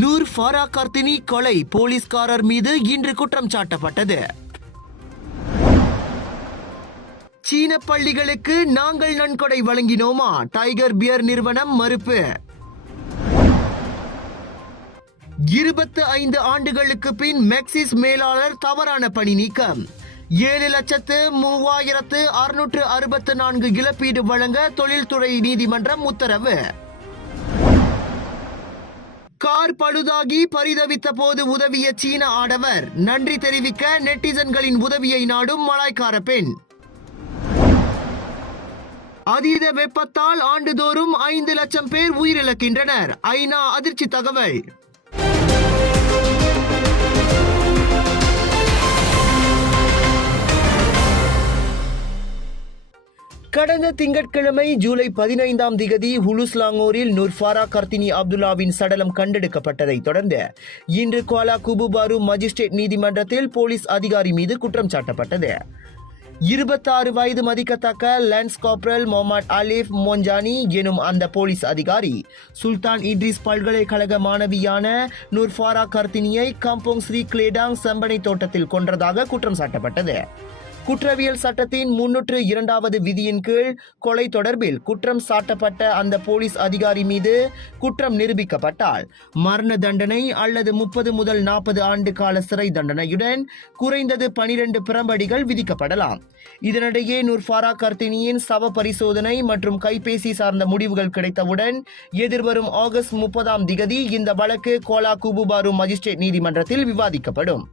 நூர் ஃபாரா கார்த்தினி கொலை போலீஸ்காரர் மீது இன்று குற்றம் சாட்டப்பட்டது. சீன பள்ளிகளுக்கு நாங்கள் நன்கொடை வழங்கினோமா? டைகர் பியர் நிறுவனம் மறுப்பு. இருபத்து ஐந்து ஆண்டுகளுக்கு பின் மெக்சிஸ் மேலாளர் தவறான பணி நீக்கம். ஏழு லட்சத்து மூவாயிரத்து அறுநூற்று அறுபத்து நான்கு இழப்பீடு வழங்க தொழில்துறை நீதிமன்றம் உத்தரவு. கார் பழுதாகி பரிதவித்த போது உதவிய சீன ஆடவர்? நன்றி தெரிவிக்க நெட்டிசன்களின் உதவியை நாடும் மலாய்க்கார பெண். அதீத வெப்பத்தால் ஆண்டுதோறும் ஐந்து லட்சம் பேர் உயிரிழக்கின்றனர். ஐநா அதிர்ச்சி தகவல். கடந்த திங்கட்கிழமை ஜூலை பதினைந்தாம் திகதி ஹுலுஸ்லாங்கோரில் நூர்ஃபாரா கர்த்தினி அப்துல்லாவின் சடலம் கண்டெடுக்கப்பட்டதை தொடர்ந்து இன்று குவாலா குபுபாரு மஜிஸ்ட்ரேட் நீதிமன்றத்தில் போலீஸ் அதிகாரி மீது குற்றம் சாட்டப்பட்டது. இருபத்தாறு வயது மதிக்கத்தக்க லான்ஸ் காப்ரல் மொஹமட் அலிஃப் மொஞ்சானி எனும் அந்த போலீஸ் அதிகாரி சுல்தான் இட்ரிஸ் பல்கலைக்கழக மாணவியான நூர்ஃபாரா கர்த்தினியை கம்போங் ஸ்ரீ கிளேடாங் செம்பனை தோட்டத்தில் கொன்றதாக குற்றம் சாட்டப்பட்டது. குற்றவியல் சட்டத்தின் முன்னூற்று இரண்டாவது விதியின் கீழ் கொலை தொடர்பில் குற்றம் சாட்டப்பட்ட அந்த போலீஸ் அதிகாரி மீது குற்றம் நிரூபிக்கப்பட்டால் மரண தண்டனை அல்லது முப்பது முதல் நாற்பது ஆண்டு கால சிறை தண்டனையுடன் குறைந்தது பனிரெண்டு பிரம்படிகள் விதிக்கப்படலாம். இதனிடையே நுர்ஃபாரா கர்த்தினியின் சவ பரிசோதனை மற்றும் கைபேசி சார்ந்த முடிவுகள் கிடைத்தவுடன் எதிர்வரும் ஆகஸ்ட் முப்பதாம் திகதி இந்த வழக்கு கோலா குபுபாரு மஜிஸ்ட்ரேட் நீதிமன்றத்தில் விவாதிக்கப்படும்.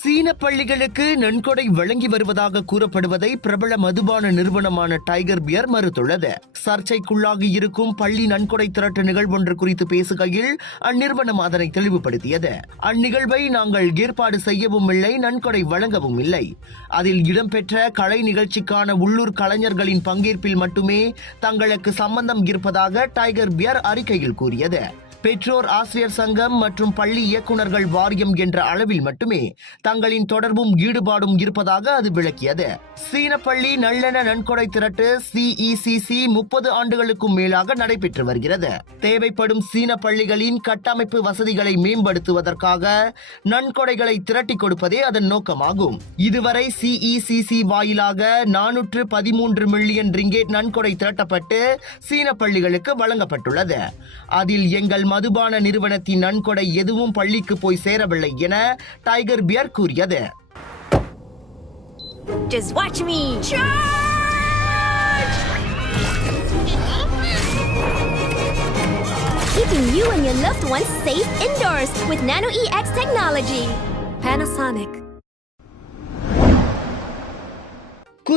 சீன பள்ளிகளுக்கு நன்கொடை வழங்கி வருவதாக கூறப்படுவதை பிரபல மதுபான நிறுவனமான டைகர் பியர் மறுத்துள்ளது. சர்ச்சைக்குள்ளாகி இருக்கும் பள்ளி நன்கொடை திரட்டு நிகழ்வொன்று குறித்து பேசுகையில் அந்நிறுவனம் அதனை தெளிவுபடுத்தியது. அந்நிகழ்வை நாங்கள் ஏற்பாடு செய்யவும் இல்லை நன்கொடை வழங்கவும் இல்லை. அதில் இடம்பெற்ற கலை நிகழ்ச்சிக்கான உள்ளூர் கலைஞர்களின் பங்கேற்பில் மட்டுமே தங்களுக்கு சம்பந்தம் இருப்பதாக டைகர் பியர் அறிக்கையில் கூறியது. பெற்றோர் ஆசிரியர் சங்கம் மற்றும் பள்ளி இயக்குநர்கள் வாரியம் என்ற அளவில் மட்டுமே தங்களின் தொடர்பும் ஈடுபாடும் இருப்பதாக அது விளக்கியது. சீன பள்ளி நல்லெண்ண நன்கொடை திரட்டு சிஇசிசி முப்பது ஆண்டுகளுக்கும் மேலாக நடைபெற்று வருகிறது. தேவைப்படும் சீன பள்ளிகளின் கட்டமைப்பு வசதிகளை மேம்படுத்துவதற்காக நன்கொடைகளை திரட்டி கொடுப்பதே அதன் நோக்கமாகும். இதுவரை சிஇசிசி வாயிலாக நானூற்று பதிமூன்று மில்லியன் ரிங்கேட் நன்கொடை திரட்டப்பட்டு சீன பள்ளிகளுக்கு வழங்கப்பட்டுள்ளது. அதில் எங்கள் மதுபான நிறுவனத்தின் நன்கொடை எதுவும் பள்ளிக்கு போய் சேரவில்லை என டைகர் பியர் கூறியது Just watch me! Charge! Keeping you and your loved ones safe indoors with Nano EX technology. Panasonic.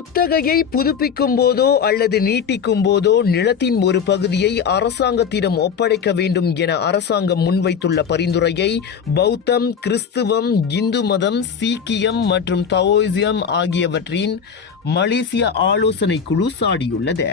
குத்தகையை புதுப்பிக்கும் போதோ அல்லது நீட்டிக்கும் போதோ நிலத்தின் ஒரு பகுதியை அரசாங்கத்திடம் ஒப்படைக்க வேண்டும் என அரசாங்கம் முன்வைத்துள்ள பரிந்துரையை பௌத்தம் கிறிஸ்துவம் இந்து மதம் சீக்கியம் மற்றும் தவோயிசம் ஆகியவற்றின் மலேசிய ஆலோசனை குழு சாடியுள்ளது.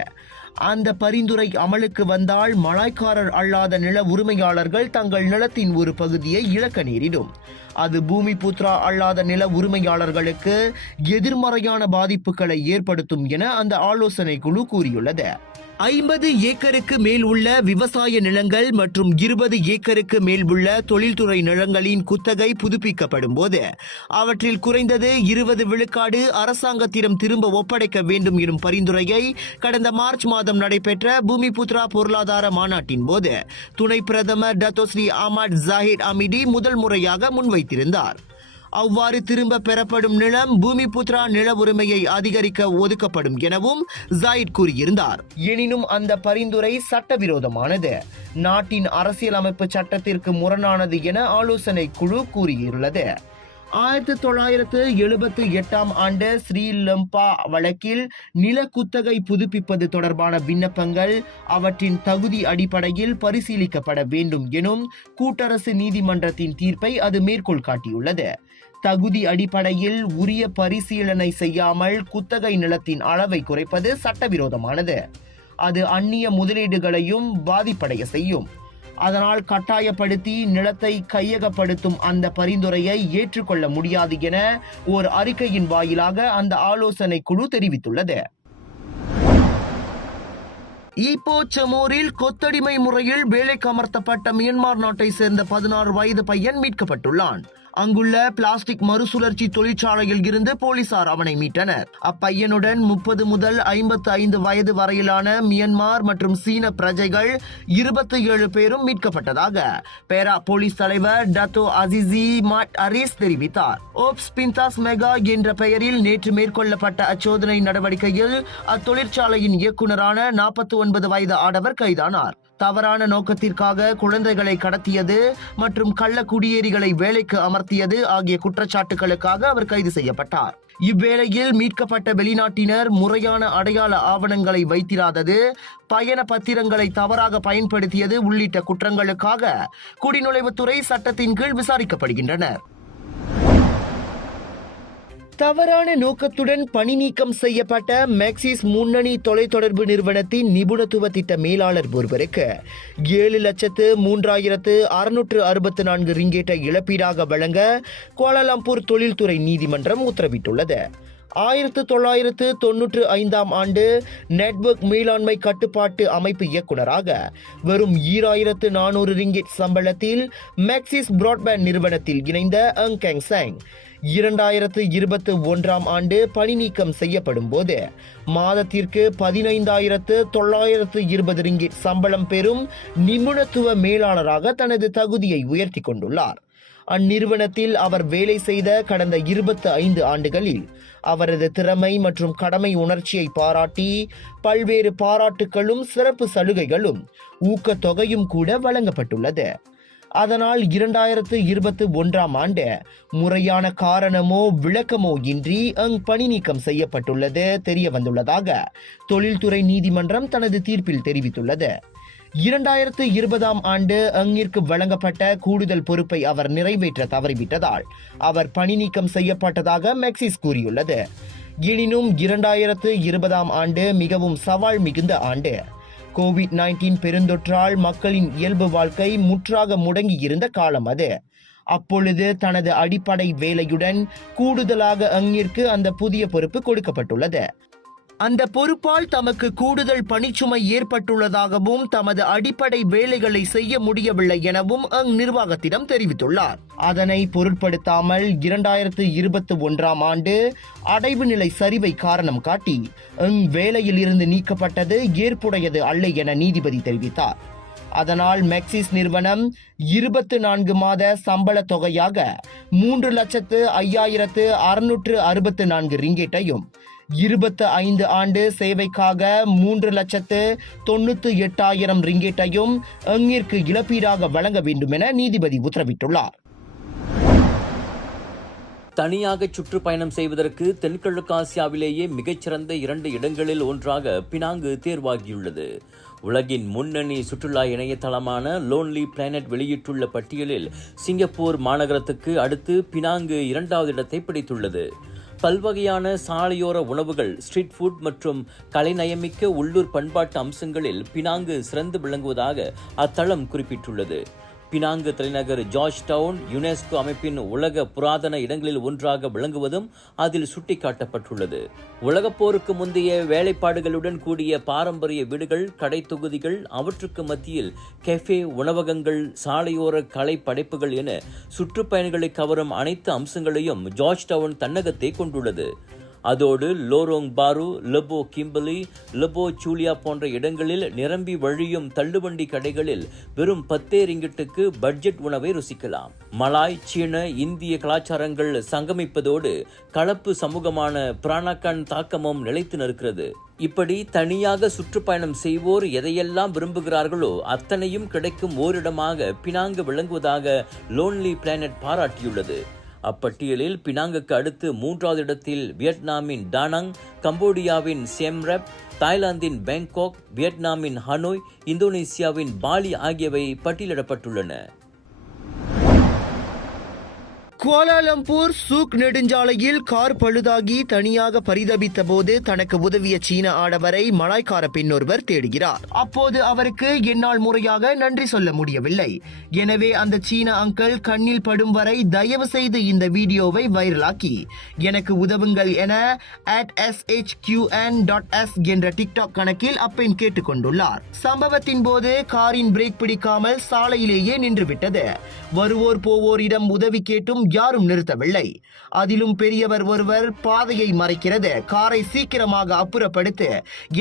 அந்த பரிந்துரை அமலுக்கு வந்தால் மலாய்க்காரர் அல்லாத நில உரிமையாளர்கள் தங்கள் நிலத்தின் ஒரு பகுதியை இழக்க நேரிடும். அது பூமி புத்ரா அல்லாத நில உரிமையாளர்களுக்கு எதிர்மறையான பாதிப்புகளை ஏற்படுத்தும் என அந்த ஆலோசனை குழு கூறியுள்ளது. ஐம்பது ஏக்கருக்கு மேல் உள்ள விவசாய நிலங்கள் மற்றும் இருபது ஏக்கருக்கு மேல் உள்ள தொழில்துறை நிலங்களின் குத்தகை புதுப்பிக்கப்படும் போது அவற்றில் குறைந்தது இருபது விழுக்காடு அரசாங்கத்திடம் திரும்ப ஒப்படைக்க வேண்டும் எனும் பரிந்துரையை கடந்த மார்ச் மாதம் நடைபெற்ற பூமி புத்ரா பொருளாதார மாநாட்டின் போது துணை பிரதமர் டத்தோஸ்ரீ அஹமத் ஜாஹிர் அமிடி முதல் முறையாக முன்வைத்திருந்தார். அவ்வாறு திரும்ப பெறப்படும் நிலம் பூமி புத்ரா நில உரிமையை அதிகரிக்க ஒதுக்கப்படும் எனவும் ஜாயிட் கூறியிருந்தார். எனினும் அந்த பரிந்துரை சட்டவிரோதமானது. நாட்டின் அரசியலமைப்பு சட்டத்திற்கு முரணானது என ஆலோசனை குழு கூறியுள்ளது. ஆயிரத்தி தொள்ளாயிரத்து எழுபத்தி எட்டாம் ஆண்டு ஸ்ரீலம்பா வழக்கில் நில குத்தகை புதுப்பிப்பது தொடர்பான விண்ணப்பங்கள் அவற்றின் தகுதி அடிப்படையில் பரிசீலிக்கப்பட வேண்டும் எனும் கூட்டரசு நீதிமன்றத்தின் தீர்ப்பை அது மேற்கோள் காட்டியுள்ளது. தகுதி அடிப்படையில் உரிய பரிசீலனை செய்யாமல் குத்தகை நிலத்தின் அளவை குறைப்பது சட்டவிரோதமானது. அது அந்நிய முதலீடுகளையும் பாதிப்படைய செய்யும். அதனால் கட்டாயப்படுத்தி நிலத்தை கையகப்படுத்தும் அந்த பரிந்துரையை ஏற்றுக்கொள்ள முடியாது என ஒரு அறிக்கையின் வாயிலாக அந்த ஆலோசனை குழு தெரிவித்துள்ளது. ஈப்போ செமோரில் கொத்தடிமை முறையில் வேலைக்கு அமர்த்தப்பட்ட மியான்மர் நாட்டை சேர்ந்த பதினாறு வயது பையன் மீட்கப்பட்டுள்ளான். அங்குள்ள பிளாஸ்டிக் மறுசுழற்சி தொழிற்சாலையில் இருந்து போலீசார் அவனை மீட்டனர். அப்பையனுடன் முப்பது முதல் ஐம்பத்து ஐந்து வயது வரையிலான மியன்மார் மற்றும் சீன பிரஜைகள் இருபத்தி ஏழு பேரும் மீட்கப்பட்டதாக பேரா போலீஸ் தலைவர் டத்தோ அசிசி மாட் அரிஸ் தெரிவித்தார். ஓப்ஸ் பிந்தாஸ் மெகா என்ற பெயரில் நேற்று மேற்கொள்ளப்பட்ட அச்சோதனை நடவடிக்கையில் அத்தொழிற்சாலையின் இயக்குநரான நாற்பத்தி ஒன்பது வயது ஆடவர் கைதானார். தவறான நோக்கத்திற்காக குழந்தைகளை கடத்தியது மற்றும் கள்ள குடியேறிகளை வேலைக்கு அமர்த்தியது ஆகிய குற்றச்சாட்டுகளுக்காக அவர் கைது செய்யப்பட்டார். இவ்வேளையில் மீட்கப்பட்ட வெளிநாட்டினர் முறையான அடையாள ஆவணங்களை வைத்திராதது பயண பத்திரங்களை தவறாக பயன்படுத்தியது உள்ளிட்ட குற்றங்களுக்காக குடிநுழைவுத்துறை சட்டத்தின் கீழ் விசாரிக்கப்படுகின்றனர். தவறான நோக்கத்துடன் பணி நீக்கம் செய்யப்பட்ட மேக்சிஸ் முன்னணி தொலைத்தொடர்பு நிறுவனத்தின் நிபுணத்துவ திட்ட மேலாளர் ஒருவருக்கு ஏழு லட்சத்து மூன்றாயிரத்து அறுநூற்று அறுபத்து நான்கு ரிங்கேட்டை இழப்பீடாக வழங்க கோலாலம்பூர் தொழில்துறை நீதிமன்றம் உத்தரவிட்டுள்ளது. ஆயிரத்து தொள்ளாயிரத்து தொன்னூற்று ஐந்தாம் ஆண்டு நெட்வொர்க் மேலாண்மை கட்டுப்பாட்டு அமைப்பு இயக்குனராக வெறும் ஈராயிரத்து நானூறு ரிங்கெட் சம்பளத்தில் மேக்சிஸ் பிராட்பேண்ட் நிறுவனத்தில் இணைந்த அங் கேங் சாங் இரண்டாயிரத்து இருபத்து ஒன்றாம் ஆண்டு பணி நீக்கம் செய்யப்படும் போது மாதத்திற்கு பதினைந்தாயிரத்து தொள்ளாயிரத்து இருபது ரிங்கிட் சம்பளம் பெறும் நிபுணத்துவ மேலாளராக தனது தகுதியை உயர்த்தி கொண்டுள்ளார். அந்நிறுவனத்தில் அவர் வேலை செய்த கடந்த இருபத்து ஐந்து ஆண்டுகளில் அவரது திறமை மற்றும் கடமை உணர்ச்சியை பாராட்டி பல்வேறு பாராட்டுகளும் சிறப்பு சலுகைகளும் ஊக்கத்தொகையும் கூட வழங்கப்பட்டுள்ளது. அதனால் இரண்டாயிரத்து இருபத்தி ஒன்றாம் ஆண்டு முறையான காரணமோ விளக்கமோ இன்றி அங் பணி நீக்கம் செய்யப்பட்டுள்ளது. தெரிய வந்துள்ளதாக தொழில்துறை நீதிமன்றம் தனது தீர்ப்பில் தெரிவித்துள்ளது. இரண்டாயிரத்து இருபதாம் ஆண்டு அங்கிற்கு வழங்கப்பட்ட கூடுதல் பொறுப்பை அவர் நிறைவேற்ற தவறிவிட்டதால் அவர் பணி நீக்கம் செய்யப்பட்டதாக மெக்சிஸ் கூறியுள்ளது. எனினும் இரண்டாயிரத்து இருபதாம் ஆண்டு மிகவும் சவால் மிகுந்த ஆண்டு. கோவிட் நைன்டீன் பெருந்தொற்றால் மக்களின் இயல்பு வாழ்க்கை முற்றாக முடங்கியிருந்த காலம் அது. அப்பொழுது தனது அடிப்படை வேலையுடன் கூடுதலாக அங்கிற்கு அந்த புதிய பொறுப்பு கொடுக்கப்பட்டுள்ளது. அந்த பொறுப்பால் தமக்கு கூடுதல் பணிச்சுமை ஏற்பட்டுள்ளதாகவும் தமது அடிப்படை வேலைகளை செய்ய முடியவில்லை எனவும் அங் நிர்வாகத்திடம் தெரிவித்துள்ளார். அதனை பொருட்படுத்தாமல் இரண்டாயிரத்து இருபத்தி ஒன்றாம் ஆண்டு அடைவு நிலை சரிவை காரணம் காட்டி அங் வேலையில் இருந்து நீக்கப்பட்டது ஏற்புடையது அல்ல என நீதிபதி தெரிவித்தார். அதனால் மெக்சிஸ் நிறுவனம் இருபத்து நான்கு மாத சம்பள தொகையாக மூன்று லட்சத்து ஐயாயிரத்து அறுநூற்று அறுபத்து நான்கு ரிங்கேட்டையும் இருபத்து ஐந்து ஆண்டு சேவைக்காக மூன்று லட்சத்து தொண்ணூத்து எட்டாயிரம் ரிங்கேட்டையும் அங்கிற்கு இழப்பீடாக வழங்க வேண்டும் என நீதிபதி உத்தரவிட்டுள்ளார். தனியாக சுற்றுப்பயணம் செய்வதற்கு தென்கிழக்கு ஆசியாவிலேயே மிகச்சிறந்த இரண்டு இடங்களில் ஒன்றாக பினாங்கு தேர்வாகியுள்ளது. உலகின் முன்னணி சுற்றுலா இணையதளமான லோன்லி பிளானட் வெளியிட்டுள்ள பட்டியலில் சிங்கப்பூர் மாநகரத்துக்கு அடுத்து பினாங்கு இரண்டாவது இடத்தை பிடித்துள்ளது. பல்வகையான சாலையோர உணவுகள் ஸ்ட்ரீட் ஃபுட் மற்றும் கலைநயமிக்க உள்ளூர் பண்பாட்டு அம்சங்களில் பினாங்கு சிறந்து விளங்குவதாக அத்தளம் குறிப்பிட்டுள்ளது. பினாங்கு தலைநகர் ஜார்ஜ் டவுன் யுனெஸ்கோ அமைப்பின் உலக புராதன இடங்களில் ஒன்றாக விளங்குவதும் அதில் சுட்டிக்காட்டப்பட்டுள்ளது. உலகப்போருக்கு முந்தைய வேலைப்பாடுகளுடன் கூடிய பாரம்பரிய வீடுகள் கடை தொகுதிகள் அவற்றுக்கு மத்தியில் கெஃபே உணவகங்கள் சாலையோர கலை படைப்புகள் என சுற்றுப்பயணிகளை கவரும் அனைத்து அம்சங்களையும் ஜார்ஜ் டவுன் தன்னகத்தை கொண்டுள்ளது. அதோடு லோரோங் பாரு லெபோ கிம்பலி லெபோ சூலியா போன்ற இடங்களில் நிரம்பி வழியும் தள்ளுவண்டி கடைகளில் வெறும் பத்தே ரிங்கிட்டுக்கு பட்ஜெட் உணவை ருசிக்கலாம். மலாய் சீன இந்திய கலாச்சாரங்கள் சங்கமிப்பதோடு கலப்பு சமூகமான பிராணக்கன் தாக்கமும் நிலைத்து நிற்கிறது. இப்படி தனியாக சுற்றுப்பயணம் செய்வோர் எதையெல்லாம் விரும்புகிறார்களோ அத்தனையும் கிடைக்கும் ஓரிடமாக பினாங்கு விளங்குவதாக லோன்லி பிளானட் பாராட்டியுள்ளது. அப்பட்டியலில் பினாங்குக்கு அடுத்து மூன்றாவது இடத்தில் வியட்நாமின் டானங் கம்போடியாவின் செம்ரப் தாய்லாந்தின் பேங்காக் வியட்நாமின் ஹனோய் இந்தோனேசியாவின் பாலி ஆகியவை பட்டியலிடப்பட்டுள்ளன. கோலாலம்பூர் சூக் நெடுஞ்சாலையில் கார் பழுதாகி தனியாக பரிதபித்த போது தனக்கு உதவிய சீன ஆடவரை மலாய்க்கார பெண்ணொருவர் தேடுகிறார். அப்போது அவருக்கு என்னால் முறையாக நன்றி சொல்ல முடியவில்லை. எனவே அந்த சீன அங்கிள் கண்ணில் படும் வரை தயவு செய்து இந்த வீடியோவை வைரலாக்கி எனக்கு உதவுங்கள் என at S H QN dot S என்ற டிக்டாக் கணக்கில் அப்பெண் கேட்டுக்கொண்டுள்ளார். சம்பவத்தின் போது காரின் பிரேக் பிடிக்காமல் சாலையிலேயே நின்றுவிட்டது. வருவோர் போவோரிடம் உதவி கேட்டும் யாரும் நிறுத்தவில்லை. அதிலும் பெரியவர் ஒருவர் பாதையை மறைக்கிறது. காரை சீக்கிரமாக அப்புறப்படுத்து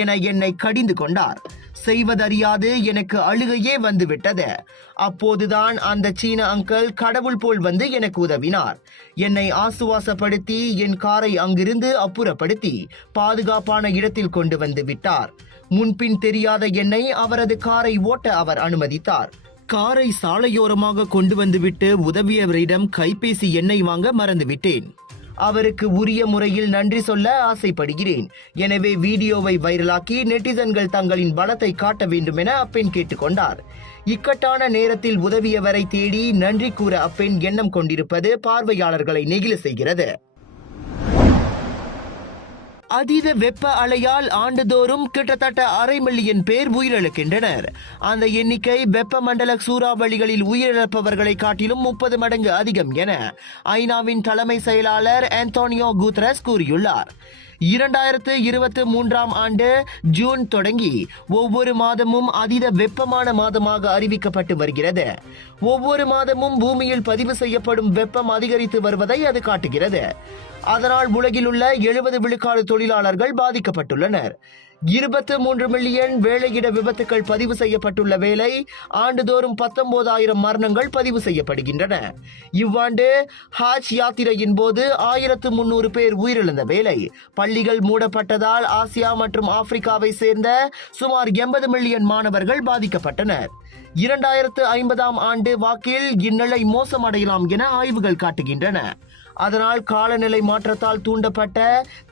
என என்னை கடிந்து கொண்டார். செய்வதறியாது எனக்கு அழுகையே வந்துவிட்டது. அப்போதுதான் அந்த சீன அங்கிள் கடவுள் போல் வந்து எனக்கு உதவினார். என்னை ஆசுவாசப்படுத்தி என் காரை அங்கிருந்து அப்புறப்படுத்தி பாதுகாப்பான இடத்தில் கொண்டு வந்து விட்டார். முன்பின் தெரியாத என்னை அவரது காரை ஓட்ட அவர் அனுமதித்தார். காரை சாலையோரமாக கொண்டு வந்துவிட்டு உதவியவரிடம் கைபேசி எண்ணை வாங்க மறந்துவிட்டேன். அவருக்கு உரிய முறையில் நன்றி சொல்ல ஆசைப்படுகிறேன். எனவே வீடியோவை வைரலாக்கி நெட்டிசன்கள் தங்களின் பலத்தை காட்ட வேண்டும் என அப்பெண் கேட்டுக்கொண்டார். இக்கட்டான நேரத்தில் உதவியவரை தேடி நன்றி கூற அப்பெண் எண்ணம் கொண்டிருப்பது பார்வையாளர்களை நெகிழ செய்கிறது. அதீத வெப்ப அலையால் ஆண்டுதோறும் கிட்டத்தட்ட அரை மில்லியன் பேர் உயிரிழக்கின்றனர். அந்த எண்ணிக்கை வெப்பமண்டல சூறாவளிகளில் உயிரிழப்பவர்களை காட்டிலும் முப்பது மடங்கு அதிகம் என ஐநாவின் தலைமை செயலாளர் ஆண்டோனியோ குத்ரஸ் கூறியுள்ளார். இரண்டாயிரத்து இருபத்தி மூன்றாம் ஆண்டு ஜூன் தொடங்கி ஒவ்வொரு மாதமும் அதீத வெப்பமான மாதமாக அறிவிக்கப்பட்டு வருகிறது. ஒவ்வொரு மாதமும் பூமியில் பதிவு செய்யப்படும் வெப்பம் அதிகரித்து வருவதை அது காட்டுகிறது. அதனால் உலகில் உள்ள எழுபது விழுக்காடு தொழிலாளர்கள் பாதிக்கப்பட்டுள்ளனர். இருபத்து மூன்று மில்லியன் வேலையிட விபத்துக்கள் பதிவு செய்யப்பட்டுள்ள வேலை ஆண்டுதோறும் பத்தொன்பதாயிரம் மரணங்கள் பதிவு செய்யப்படுகின்றன. இவ்வாண்டு ஹாஜ் யாத்திரையின் போது ஆயிரத்து முன்னூறு பேர் உயிரிழந்த வேலை பள்ளிகள் மூடப்பட்டதால் ஆசியா மற்றும் ஆப்பிரிக்காவை சேர்ந்த சுமார் எண்பது மில்லியன் மாணவர்கள் பாதிக்கப்பட்டனர். இரண்டாயிரத்து ஐம்பதாம் ஆண்டு வாக்கில் இந்நிலை மோசமடையலாம் என ஆய்வுகள் காட்டுகின்றன. அதனால் காலநிலை மாற்றத்தால் தூண்டப்பட்ட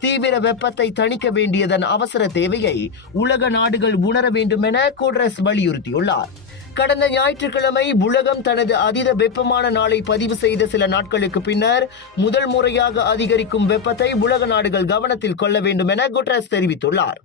தீவிர வெப்பத்தை தணிக்க வேண்டியதன் அவசர தேவையை உலக நாடுகள் உணர வேண்டும் என கோட்ரஸ் வலியுறுத்தியுள்ளார். கடந்த ஞாயிற்றுக்கிழமை உலகம் தனது அதீத வெப்பமான நாளை பதிவு செய்த சில நாட்களுக்கு பின்னர் முதல் முறையாக அதிகரிக்கும் வெப்பத்தை உலக நாடுகள் கவனத்தில் கொள்ள வேண்டும் என குட்ரஸ் தெரிவித்துள்ளார்.